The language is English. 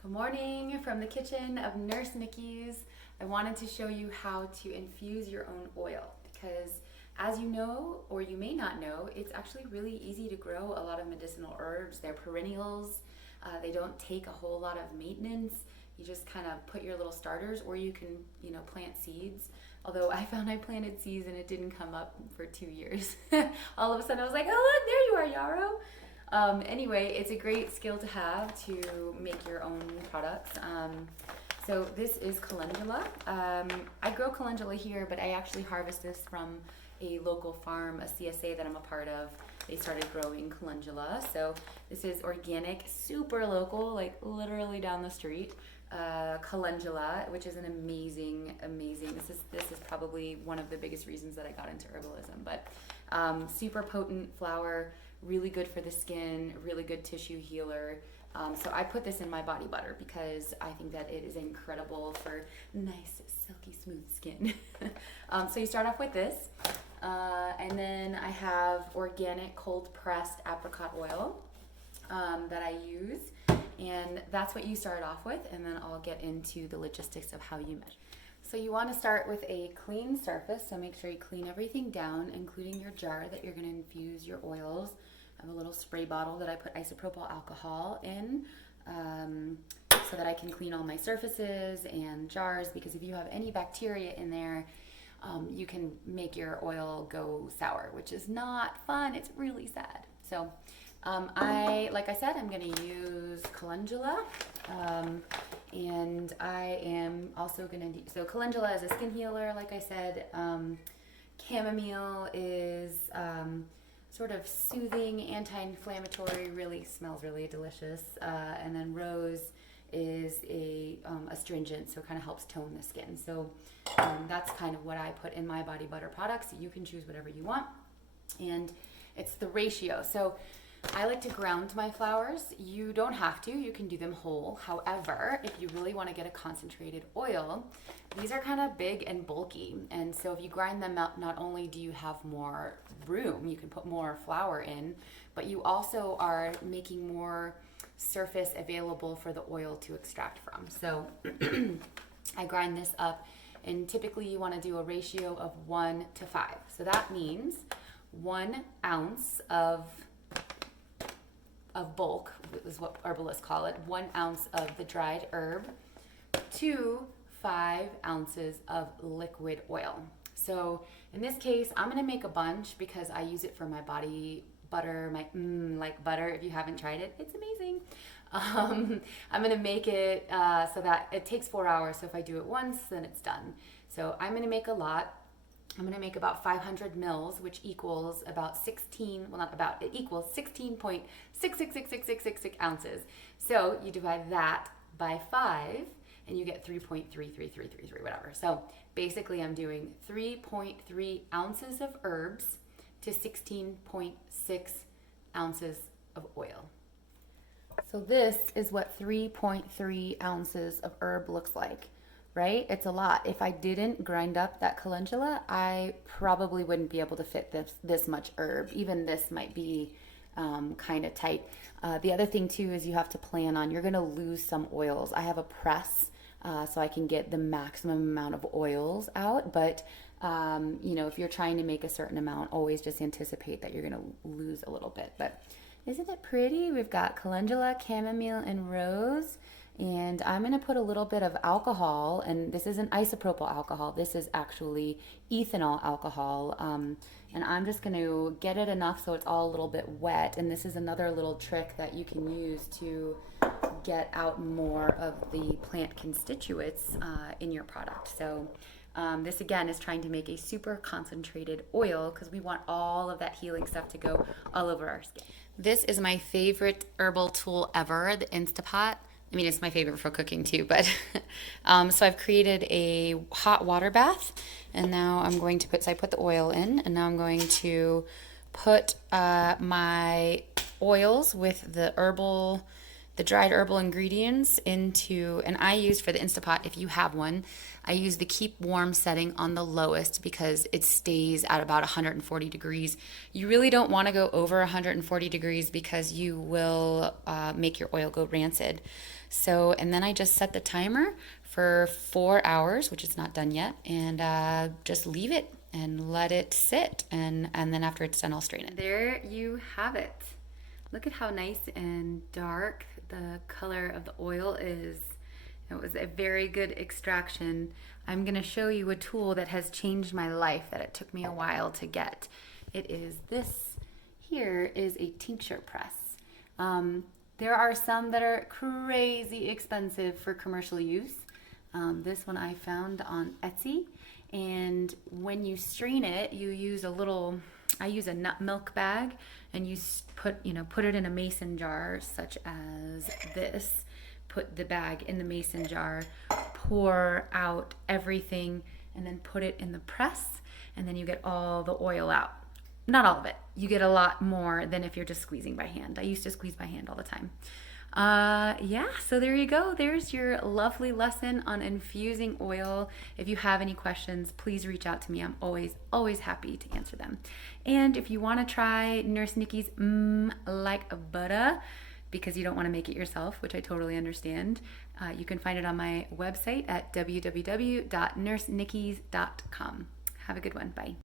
Good morning from the kitchen of Nurse Nikki's. I wanted to show you how to infuse your own oil because, as you know, or you may not know, it's actually really easy to grow a lot of medicinal herbs. They're perennials. They don't take a whole lot of maintenance. You just kind of put your little starters, or you can, plant seeds. Although I found I planted seeds and it didn't come up for 2 years. All of a sudden I was like, oh look, there you are, Yarrow. Anyway, it's a great skill to have to make your own products. So this is calendula. I grow calendula here, but I actually harvest this from a local farm, a CSA that I'm a part of. They started growing calendula. So this is organic, super local, like literally down the street. Calendula, which is an amazing. This is probably one of the biggest reasons that I got into herbalism. But super potent flower, really good for the skin, really good tissue healer. So I put this in my body butter because I think that it is incredible for nice, silky, smooth skin. So you start off with this, and then I have organic cold pressed apricot oil that I use. And that's what you start off with, and then I'll get into the logistics of how you measure. So you want to start with a clean surface, so make sure you clean everything down, including your jar that you're going to infuse your oils. I have a little spray bottle that I put isopropyl alcohol in so that I can clean all my surfaces and jars, because if you have any bacteria in there, you can make your oil go sour, which is not fun. It's really sad. So like I said, I'm going to use calendula, and I am also going to, so calendula is a skin healer, like I said. Chamomile is sort of soothing, anti-inflammatory, really smells really delicious. And then rose is a astringent, so it kind of helps tone the skin. So that's kind of what I put in my body butter products. You can choose whatever you want, and it's the ratio. So I like to ground my flowers. You don't have to, you can do them whole. However, if you really want to get a concentrated oil, these are kind of big and bulky. And so if you grind them out, not only do you have more room, you can put more flour in, but you also are making more surface available for the oil to extract from. So I grind this up, and typically you want to do a ratio of 1 to 5. So that means 1 ounce of bulk is what herbalists call it, 1 ounce of the dried herb to 5 ounces of liquid oil. So in this case, I'm going to make a bunch because I use it for my body butter, my like butter. If you haven't tried it, it's amazing. I'm going to make it so that it takes 4 hours. So if I do it once, then it's done. So I'm going to make a lot. I'm going to make about 500 mils, which equals about 16, well not about, it equals 16.666666 ounces. So you divide that by 5 and you get 3.3333, whatever. So basically I'm doing 3.3 ounces of herbs to 16.6 ounces of oil. So this is what 3.3 ounces of herb looks like. Right? It's a lot. If I didn't grind up that calendula, I probably wouldn't be able to fit this much herb. Even this might be kind of tight. The other thing too is you have to plan on, you're going to lose some oils. I have a press so I can get the maximum amount of oils out, but if you're trying to make a certain amount, always just anticipate that you're going to lose a little bit. But isn't it pretty? We've got calendula, chamomile, and rose. And I'm going to put a little bit of alcohol, and this isn't isopropyl alcohol, this is actually ethanol alcohol, and I'm just going to get it enough so it's all a little bit wet. And this is another little trick that you can use to get out more of the plant constituents in your product. So this again is trying to make a super concentrated oil because we want all of that healing stuff to go all over our skin. This is my favorite herbal tool ever, the Instapot. I mean, it's my favorite for cooking too, but so I've created a hot water bath, and now I'm going to I put the oil in, and now I'm going to put my oils with the Herbal the dried herbal ingredients into, and I use for the Instapot, if you have one, I use the keep warm setting on the lowest because it stays at about 140 degrees. You really don't want to go over 140 degrees because you will make your oil go rancid. So, and then I just set the timer for 4 hours, which is not done yet, and just leave it and let it sit. And then after it's done, I'll strain it. There you have it. Look at how nice and dark the color of the oil is. It was a very good extraction. I'm going to show you a tool that has changed my life that it took me a while to get. It is this here is a tincture press. There are some that are crazy expensive for commercial use. This one I found on Etsy, and when you strain it, you use I use a nut milk bag, and you put it in a mason jar such as this. Put the bag in the mason jar, pour out everything, and then put it in the press, and then you get all the oil out. Not all of it. You get a lot more than if you're just squeezing by hand. I used to squeeze by hand all the time. Yeah, so there you go. There's your lovely lesson on infusing oil. If you have any questions, please reach out to me. I'm always happy to answer them. And if you want to try Nurse Nikki's like butter, because you don't want to make it yourself, which I totally understand, you can find it on my website at www.nursenickies.com. Have a good one. Bye.